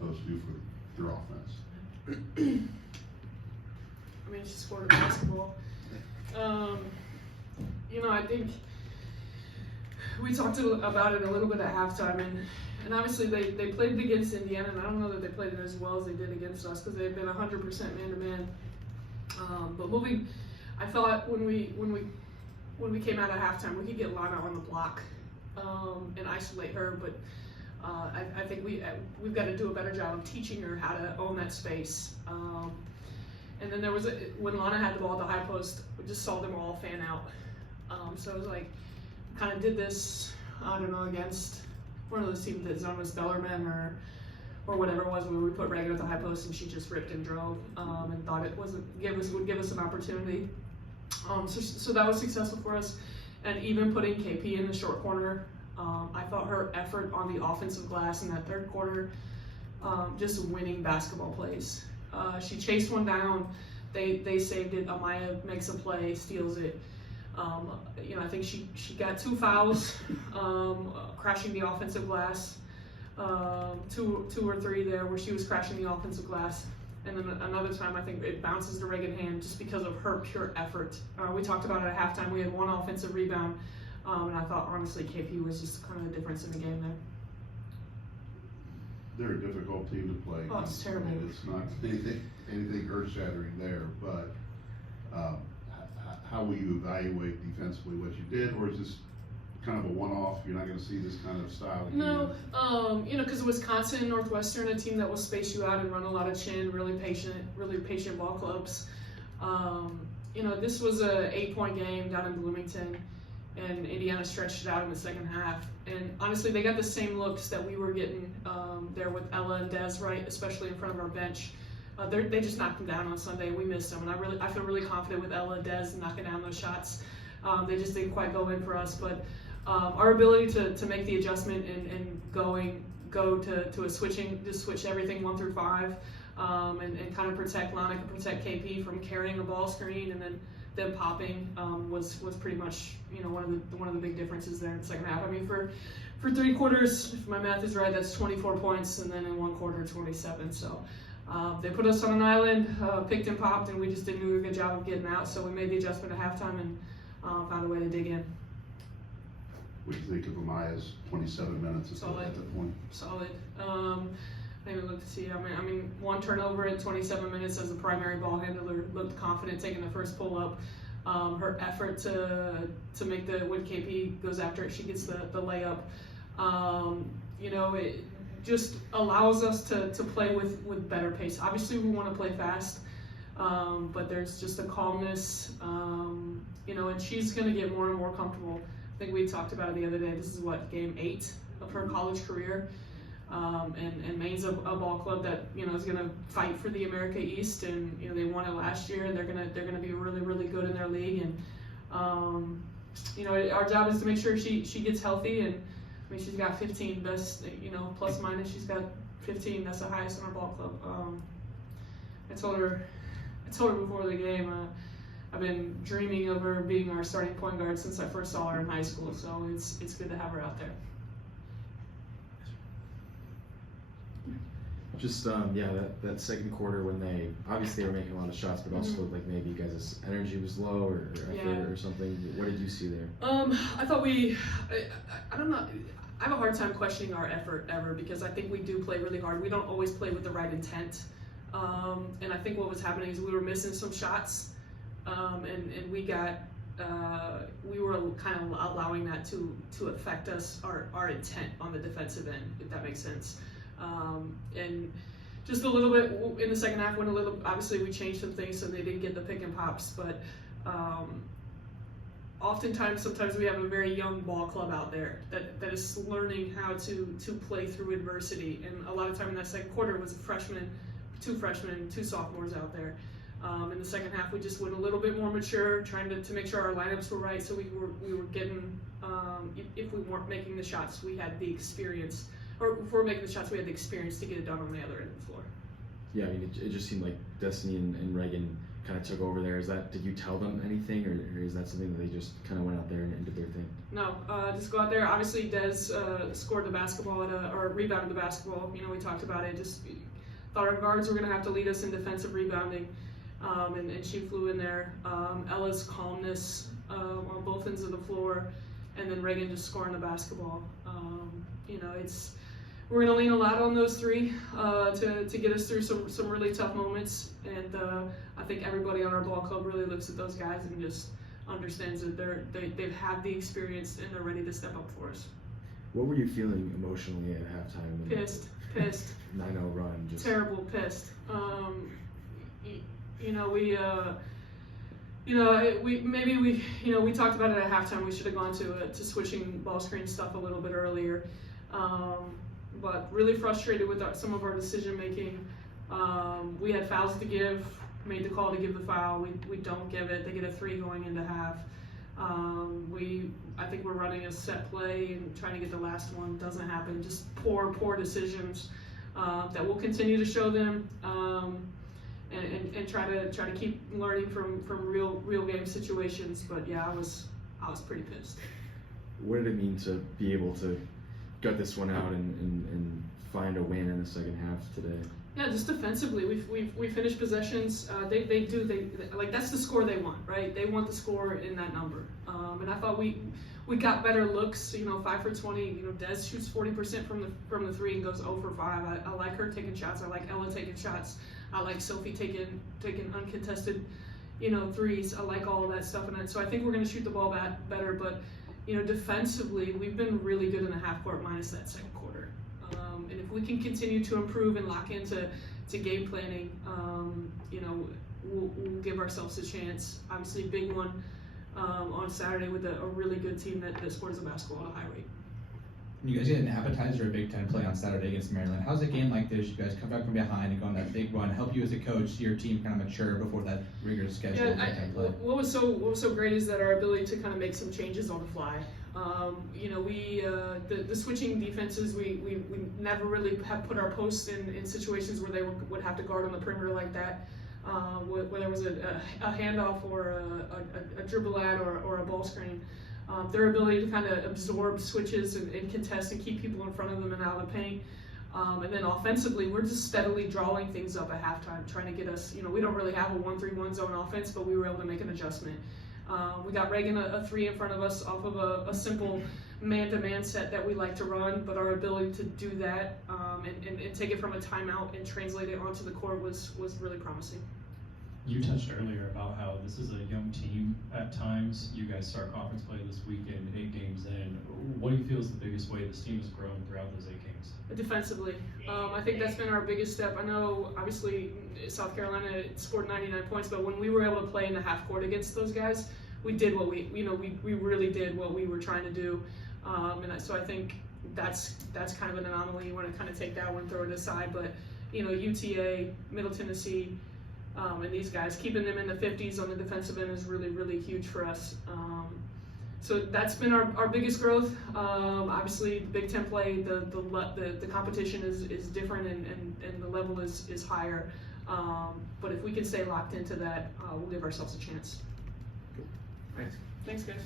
post do for their offense? I mean, she scored a basketball. You know, I think we talked about it a little bit at halftime, and obviously they played against Indiana, and I don't know that they played it as well as they did against us because they've been 100% man-to-man. But I thought when we came out at halftime, we could get Lana on the block and isolate her, but I think we've got to do a better job of teaching her how to own that space. And then when Lana had the ball at the high post, we just saw them all fan out. So it was like, kind of did this, I don't know, against one of those teams that zone was Bellarmine or whatever it was, where we put Reagan at the high post and she just ripped and drove and thought it would give us an opportunity. So that was successful for us. And even putting KP in the short corner, I thought her effort on the offensive glass in that third quarter, just winning basketball plays. She chased one down, they saved it, Amaya makes a play, steals it. You know, I think she got 2 fouls, crashing the offensive glass, 2 or 3 there where she was crashing the offensive glass. And then another time, I think it bounces to Reagan's hand just because of her pure effort. We talked about it at halftime. We had 1 offensive rebound, and I thought, honestly, KP was just kind of the difference in the game there. They're a difficult team to play. Oh, it's terrible. I mean, it's not anything earth-shattering there, but how will you evaluate defensively what you did, or is this kind of a one-off? You're not going to see this kind of style again? No, you know, because Wisconsin and Northwestern, a team that will space you out and run a lot of chin, really patient ball clubs. You know, this was a 8-point game down in Bloomington, and Indiana stretched it out in the second half. And honestly, they got the same looks that we were getting there with Ella and Des, right, especially in front of our bench. They just knocked them down on Sunday. We missed them, and I feel really confident with Ella and Des knocking down those shots. They just didn't quite go in for us, but our ability to make the adjustment and go to a switching, just switch everything 1 through 5, and kind of protect Lana, protect KP from carrying a ball screen and then them popping was pretty much, you know, one of the big differences there in the second half. I mean, for 3 quarters, if my math is right, that's 24 points, and then in 1 quarter 27. So they put us on an island, picked and popped, and we just didn't do a good job of getting out. So we made the adjustment at halftime and found a way to dig in. What do you think of Amaya's 27 minutes at that point? Solid. I even looked to see. I mean, 1 turnover in 27 minutes as a primary ball handler. Looked confident taking the first pull up. Her effort to make when KP goes after it, she gets the layup. You know, it just allows us to play with better pace. Obviously, we want to play fast, but there's just a calmness. You know, and she's going to get more and more comfortable. I think we talked about it the other day. This is game 8 of her college career. And Maine's a ball club that, you know, is going to fight for the America East, and you know they won it last year, and they're gonna be really good in their league. And you know, our job is to make sure she gets healthy. And I mean, she's got 15 best, you know, plus minus. She's got 15. That's the highest in our ball club. I told her before the game. I've been dreaming of her being our starting point guard since I first saw her in high school. So it's good to have her out there. Just that second quarter when they obviously were making a lot of shots, but also looked like maybe you guys' energy was low or effort or something. What did you see there? I thought I don't know. I have a hard time questioning our effort ever because I think we do play really hard. We don't always play with the right intent, and I think what was happening is we were missing some shots, and we were kind of allowing that to affect us, our intent on the defensive end, if that makes sense. And just a little bit in the second half went a little, obviously we changed some things so they didn't get the pick and pops, but sometimes we have a very young ball club out there that is learning how to play through adversity, and a lot of time in that second quarter was two freshmen, 2 sophomores out there. In the second half we just went a little bit more mature, trying to make sure our lineups were right, so we were getting, if we weren't making the shots, we had the experience. Or if we're making the shots, we had the experience to get it done on the other end of the floor. Yeah, I mean, it just seemed like Destiny and Reagan kind of took over there. Did you tell them anything, or is that something that they just kind of went out there and did their thing? No, just go out there. Obviously, Des scored the basketball or rebounded the basketball. You know, we talked about it. Just thought our guards were going to have to lead us in defensive rebounding, and she flew in there. Ella's calmness on both ends of the floor, and then Reagan just scoring the basketball. You know, we're going to lean a lot on those three to get us through some really tough moments, and I think everybody on our ball club really looks at those guys and just understands that they've had the experience and they're ready to step up for us. What were you feeling emotionally at halftime? Pissed. 9-0 run. Just Terrible, pissed. We talked about it at halftime. We should have gone to switching ball screen stuff a little bit earlier. But really frustrated with some of our decision making. We had fouls to give, made the call to give the foul. We don't give it. They get a 3 going into half. I think we're running a set play and trying to get the last one. Doesn't happen. Just poor decisions that we'll continue to show them and try to keep learning from real game situations. But yeah, I was pretty pissed. What did it mean to be able to gut this one out and find a win in the second half today? Yeah, just defensively, we finished possessions. They like that's the score they want, right? They want the score in that number. And I thought we got better looks. You know, 5 for 20. You know, Des shoots 40% from the 3 and goes 0 for 5. I like her taking shots. I like Ella taking shots. I like Sophie taking uncontested, you know, threes. I like all of that stuff. So I think we're going to shoot the ball better. But you know, defensively, we've been really good in the half court minus that second quarter. And if we can continue to improve and lock into game planning, you know, we'll give ourselves a chance. Obviously, big one on Saturday with a really good team that scores the basketball at a high rate. You guys get an appetizer, a Big Ten play on Saturday against Maryland. How's a game like this? You guys come back from behind and go on that big run. Help you as a coach, see your team kind of mature before that rigorous schedule of Big Ten play. What was so great is that our ability to kind of make some changes on the fly. You know, the switching defenses, we never really have put our posts in situations where they would have to guard on the perimeter like that. Where there was a handoff or a dribble at or a ball screen. Their ability to kind of absorb switches and contest and keep people in front of them and out of the paint. And then offensively, we're just steadily drawing things up at halftime, trying to get us, you know, we don't really have a 1-3-1 zone offense, but we were able to make an adjustment. We got Reagan a 3 in front of us off of a simple man-to-man set that we like to run, but our ability to do that and take it from a timeout and translate it onto the court was really promising. You touched earlier about how this is a young team at times. You guys start conference play this weekend, 8 games in. What do you feel is the biggest way this team has grown throughout those 8 games? Defensively. I think that's been our biggest step. I know, obviously, South Carolina scored 99 points, but when we were able to play in the half court against those guys, we did what we really did what we were trying to do. So I think that's kind of an anomaly. You want to kind of take that one, throw it aside. But, you know, UTA, Middle Tennessee, and these guys, keeping them in the 50s on the defensive end is really, really huge for us. So that's been our biggest growth. Obviously, the Big Ten play, the competition is different and the level is higher. But if we can stay locked into that, we'll give ourselves a chance. Thanks. Thanks, guys.